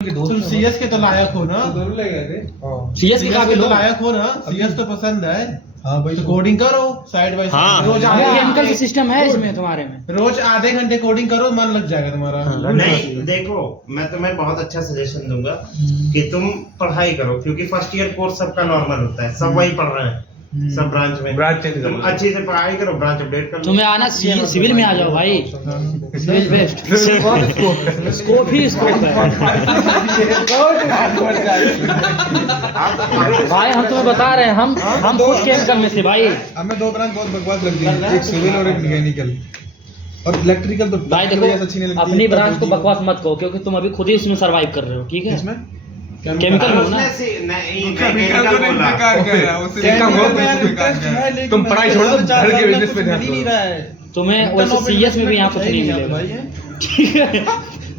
तुम सीएस के तो लायक हो ना, सीएस के काबिल तो हो, लायक हो ना, सीएस तो पसंद है। हाँ भाई तो कोडिंग करो साइड बाय साइड, रोज केमिकल सिस्टम है इसमें तुम्हारे में, रोज आधे घंटे कोडिंग करो, मन लग जाएगा तुम्हारा। नहीं देखो, मैं तुम्हें बहुत अच्छा सजेशन दूंगा कि तुम पढ़ाई करो, क्योंकि फर्स्ट ईयर कोर्स सबका नॉर्मल होता है, सब वही पढ़ रहे हैं, सब ब्रांच में। ब्रांच चेंज तुम अच्छे से पढ़ाई करो, ब्रांच अपडेट करो। तुम्हें आना सिविल में आ जाओ भाई, सिविल बेस्ट स्कोप ही स्कोप है भाई। हम तुम्हें बता रहे हैं, हम खुद केमिकल में थे भाई। हमें दो ब्रांच बहुत बकवास लगती है, एक सिविल और एक मैकेनिकल, और इलेक्ट्रिकल तो भाई देखो, अपनी ब्रांच को बकवास मत कहो, क्योंकि तुम अभी खुद ही उसमें सर्वाइव कर रहे हो, ठीक है? इसमें केमिकल में हो ना, तुम पढ़ाई छोड़ो, घर के बिजनेस पे ध्यान दो। तुम्हें वैसे सीएस में भी यहाँ कुछ नहीं मिलेगा, ठीक है?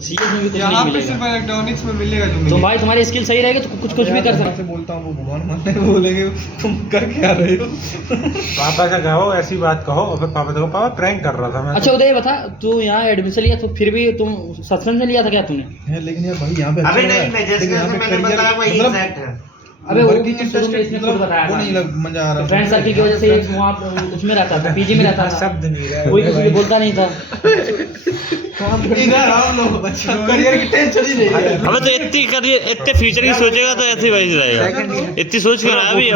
सीएस में भी कुछ नहीं मिलेगा, इलेक्ट्रॉनिक्स में मिलेगा जो तो भाई तुम्हारी स्किल सही रहेगी तो कुछ भी कर सकते। बोलता हूँ वो भगवान मानते हैं, बोलेंगे तुम कर क्या रहे हो। पापा से कहो ऐसी बात कहो, और फिर पापा देखो पापा प्रैंक कर रहा था मैं। अच्छा उदय बता, तू यहाँ एडमिशन लिया तो फिर भी तुम सस्पेंस में लिया था क्या तूने? लेकिन यार भाई यहाँ पे अबे नहीं, मैं जैसे मैंने बताया वही एग्जैक्ट है। अबे वो भी शुरू में इसने खुद बताया वो था, नहीं मजा आ रहा, फ्रेंड सर्किल की वजह से वहाँ उसमें रहता था, पीजी में रहता था, शब्द नहीं रहा, कोई किसी को बोलता नहीं था। इधर हम लोग बच्चा करियर की टेंशन ही नहीं है। अबे तो इतनी करियर, इतने फ्यूचर की सोचेगा तो ऐसे ही वही रहेगा, इतनी सोच के रहा भी है।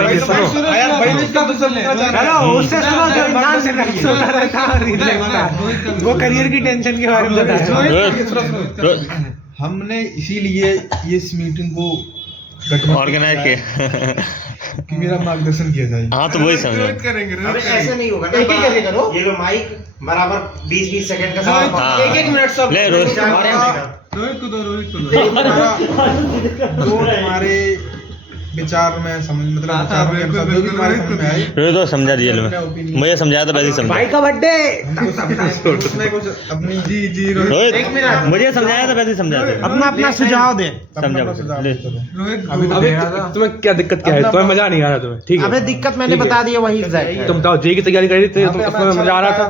वो करियर की टेंशन के बारे में बता। रोज हमने इसीलिए इस मीटिंग को ऑर्गेनाइज किया कि मेरा मार्गदर्शन किया जाए। हाँ तो वही समझो। अबे ऐसे नहीं होगा ना, एक ही करो। ये लो माइक बराबर 20-20 सेकंड का सवाल। हाँ। एक मिनट सब ले रोज रोहित को दो हमारे विचार में समझ, मतलब विचारों के अनुसार जो भी तुम्हारे समझ में आए, रोज तो समझा दिया मुझे समझाया तो वैसे ही समझा। का बर्थडे उसमें कुछ अपनी जी रोहित मुझे समझाया तो वैसे ही समझा दे, अपना सुझाव दे। समझा ले। रोहित तुम्हें क्या दिक्कत क्या है? तुम्हें मजा नहीं आ रहा तुम्हें? ठीक है, अबे दिक्कत मैंने बता दिया, वही एग्जैक्ट है। तुम बताओ जेई की तैयारी कर रहे थे, तुम उसमें मजा आ रहा था?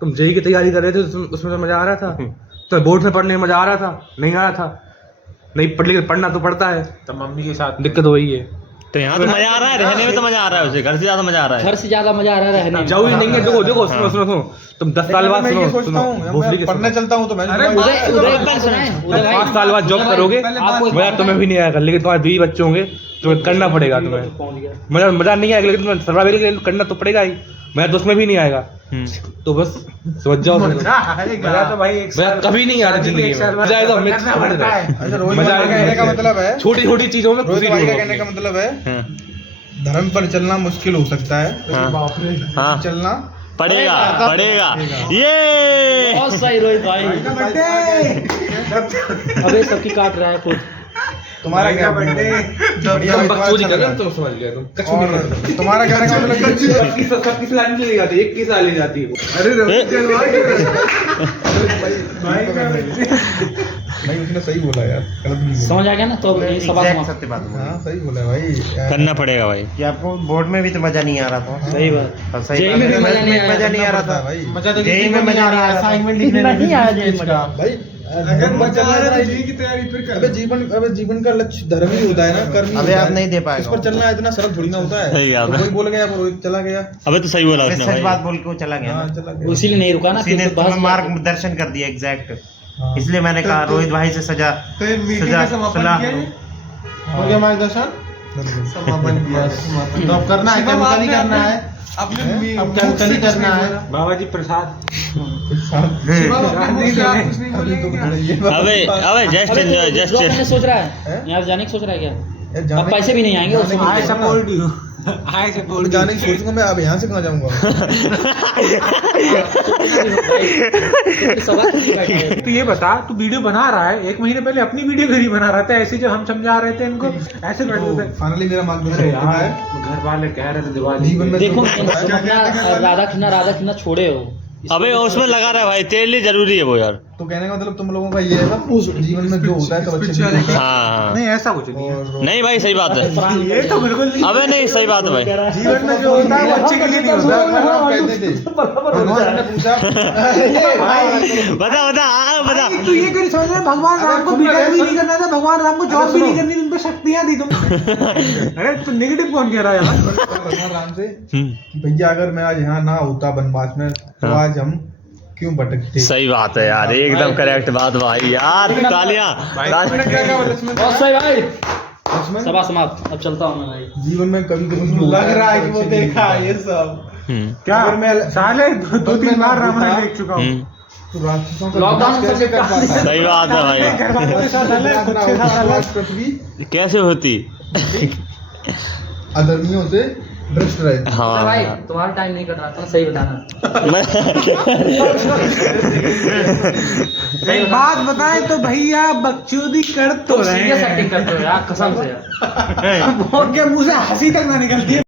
तुम जेई की तैयारी कर रहे थे, उसमें तो मजा आ रहा था? तो बोर्ड में पढ़ने में मजा आ रहा था? नहीं आ रहा था? नहीं पढ़, लेकिन पढ़ना तो पड़ता है। तो मम्मी के साथ दिक्कत वही है। तो यहाँ तो मजा आ रहा है, रहने में तो मजा आ रहा है उसे, घर से ज्यादा मजा आ रहा है। घर से ज्यादा मजा आ रहा है रहने में। जाओ ही नहीं है। देखो सुनो तुम 10 साल बाद सुनो भोसड़ी के पढ़ने चलता हूँ तो मैं उदय एक बार सुनाए, उदय भाई 5 साल बाद जॉब करोगे, आपको मजा तुम्हें भी नहीं आएगा, लेकिन तुम्हारे 2 बच्चे होंगे, तुम्हें करना पड़ेगा। तुम्हें मजा नहीं आएगा, लेकिन तुम्हें सर्वाइवल के लिए करना तो पड़ेगा ही। मजा तो उसमें भी नहीं आएगा, तो बस समझ जाओ। मजा तो भाई मजा कभी नहीं आ रहा जिंदगी में, मजा आएगा मिक्स मजा कहने का मतलब है, छोटी छोटी चीजों में रोहित खुशी भाई का नहीं कहने का होगी। मतलब है धर्म पर चलना मुश्किल हो सकता है, हाँ चलना पड़ेगा ये। बहुत सही रोहित भाई। अबे सबकी काट रहा है खुद। तुम्हारा क्या बर्थडे तुम बकचोदी कर रहे हो, तुम समझ गए, तुम कच्छ भी नहीं करते। तुम्हारा कहने का मतलब सबकी सलाह नहीं ली जाती, एक की सलाह ली जाती है। भाई उसने सही बोला यार, गलत नहीं बोला। समझ आ गया ना? तो ये सवाल एग्जैक्ट सत्य बात बोली। हाँ सही बोला भाई, करना पड़ेगा भाई। कि आपको बोर्ड में भी तो मजा नहीं आ रहा था। सही बात। और सही जेई बात में भी है, मजा नहीं आया। मजा नहीं आ रहा था भाई। मजा तो जेई में मजा नहीं आ रहा था। असाइनमेंट लिखने में नहीं आया जेई में। भाई अगर मजा आ रहा है की तैयारी फिर कर। अबे जीवन का लक्ष्य धर्म ही होता है ना, कर्म ही अबे होता आप है। नहीं दे इस पाएगा। पर चलना इतना सरल थोड़ी ना होता है। सही बात है। कोई बोल गया रोहित चला गया, अबे तो सही बोला अबे उसने सच भाई। बात बोल के वो चला गया हाँ ना। चला गया। इसीलिए नहीं रुका ना, उसी ने क्योंकि तुम्हें बहस मार्गदर्शन कर दिया एग्जैक्ट। हाँ। इसलिए मैंने कहा रोहित भाई से सजा सलाह हो गया मार्गदर्शन, समापन किया। तो अब करना है, केमिकल ही करना है, अब केमिकल ही करना है। बाबा जी प्रसाद। अबे जस्ट एंजॉय, जस्ट जो मैंने सोच रहा है यहाँ जाने की सोच रहा है क्या? अब पैसे भी नहीं आएंगे उसमें। जाने की सोचूंगा मैं, अब यहाँ से कहाँ जाऊंगा। तो ये बता, तू वीडियो बना रहा है, 1 महीने पहले अपनी वीडियो घर ही बना रहा था, ऐसे जो हम समझा रहे थे इनको, ऐसे बैठ रहे थे। फाइनली मेरा मार्गदर्शन हो चुका है। घर वाले कह रहे थे दिवाली देखो तुम अपना राधा कृष्णा छोड़े हो, अबे उसमें लगा रहा है भाई, तेरे लिए जरूरी है वो यार। तो कहने का मतलब तुम लोगों का ये है ना, जीवन में जो होता है तो अच्छे से होता है। हाँ नहीं ऐसा कुछ नहीं है। नहीं भाई सही बात है। ये तो बिल्कुल नहीं। अबे नहीं सही बात है भाई। जीवन में जो होता है वो अच्छे के लिए नहीं होता। आप कहते थे भगवान ने पूछा बता बता तू ये क्यों समझ रहा है? भगवान राम को बीटेक भी नहीं करना था, भगवान राम को जॉब भी नहीं करनी, उन पे शक्तियां दी तुम। अरे तू नेगेटिव कौन कह रहा है यार? भगवान राम से कि भैया अगर मैं आज यहाँ ना होता वनवास में तो आज हम क्यों भटकते। सही बात है यार, एकदम करेक्ट बात भाई यार। तालियां। बहुत सही भाई। सभा समाप्त, अब चलता हूँ मैं भाई। जीवन में कभी कभी लग रहा है कि वो देखा ये सब। क्या अगर मैं साले दो तीन बार रामायण देख चुका हूँ। तो राक्षसों का लॉकडाउन विनाश कैसे कर पाता है? सही बात है भाई। घर वालों के साथ अलग, खुद के साथ अलग। पृथ्वी कैसे होती? अधर्मियों से भ्रष्ट रहती। हाँ भाई तुम्हारा टाइम नहीं कट रहा था, सही बताना। एक बात बताएं तो भैया बकचोदी कर तो रहे सीरियस हैं। एक्टिंग करते हो यार, कसम से यार। उनके मुंह से हंसी तक ना निकलती है।